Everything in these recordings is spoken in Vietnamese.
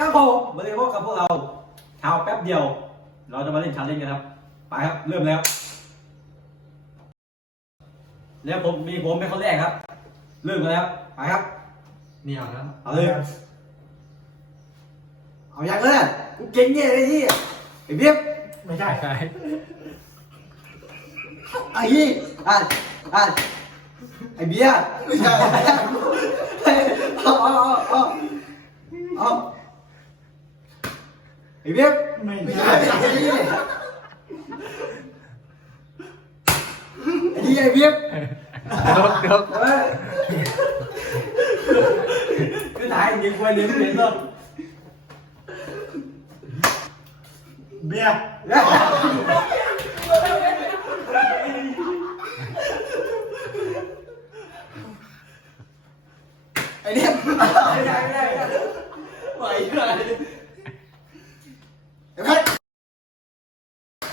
ครับผมมาเลยพบกับพวกเราชาวแป๊บเดียว เราจะมาเล่นชาเลนจ์กันครับ ไปครับ เริ่มแล้ว แล้วผมมีผมเป็นคนแรกครับ เริ่มกันแล้วไปครับเหนียวนะเอาเลย เอาอย่างเลยกูเก่งเงี้ยไอ้ที่ไอ้เบี้ยไม่ใช่ใช่ไอ้ที่อะอะไอ้เบี้ยไม่ใช่ mày biết. Mày biết mày đi mày biết. Được được. Cứ thái nhưng quay đến đến thôi bia. Anh em. Mày này.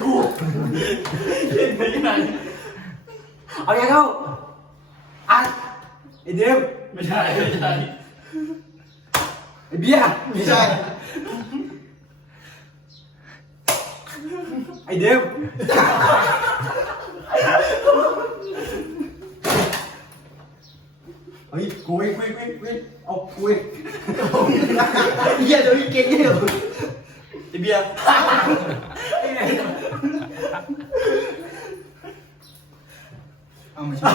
กูเล่นไปยังไงเอาอย่างเข้าอัดไอ้เดมไม่ใช่ไม่ใช่ไอ้เบียร์ไม่ใช่ไอ้เดมเฮ้ยกูเองกูเองกูเองกูเอากูเองเฮียเดี๋ยวนี้เก่งเยไอ้เบียร์เอาไม่ใช่เนี่ยนี่ว่ะ bia. Ông mà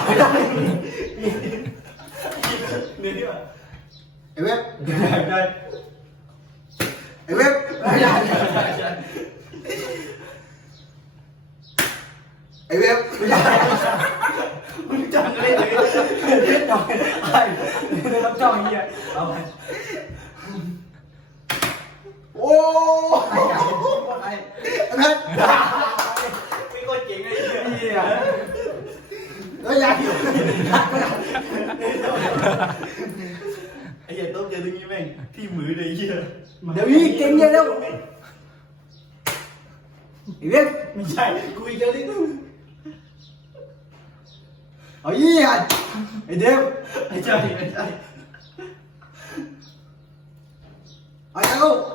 biết. Ai? ô! Anh cái câu chuyện này gì à nó ra bây giờ tốt chơi đương nhiên em khi mười đấy chưa đâu biết kiếm gì đâu? Mày biết? Mình chạy cùi cho đi ở gì à mày đêm mày chạy mày chạy. Ở đâu dạ,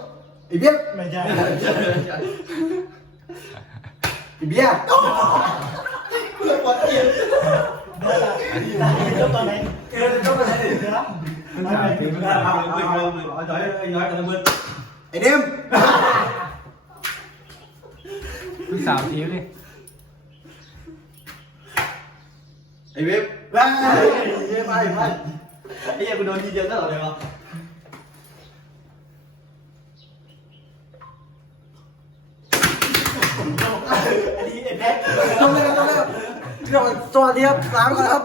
ไอ้ไอ้ไอ้เพชร ไม่ก็เจ๋งเลยไอ้เหี้ย เฮียแล้วยาอยู่ ไอ้เหี้ยต้องเจอตรงนี้แม่งที่มือเลยไอ้เหี้ย เดี๋ยวนี้เก่งเยอะแล้วไอ้เว็บ ไม่ใช่กูอีกแล้วนี่ เอาเฮียไอ้เดม ไม่ใช่ไม่ใช่ เอาเอาไอ้เว็บ ไม่ใช่ไม่ใช่ไม่ใช่ ไอ้เบียร์ เพื่อนบอลเอียนเดี๋ยวละเดี๋ยวตอนไหน เออต้องไปไหน เดี๋ยวละ เอาเอาเอาเอาย้อยย้อยกันทั้งหมดไอ้เดม ลูกสาวทีมนี่ ไอ้เว็บ ไปไปไป ไอ้เหี้ยกูโดนทีเดียวตลอดเลยวะ อันนี้ไอ้แน่ ต้องเลยต้องเลยสวัสดีครับสามก่อนครับ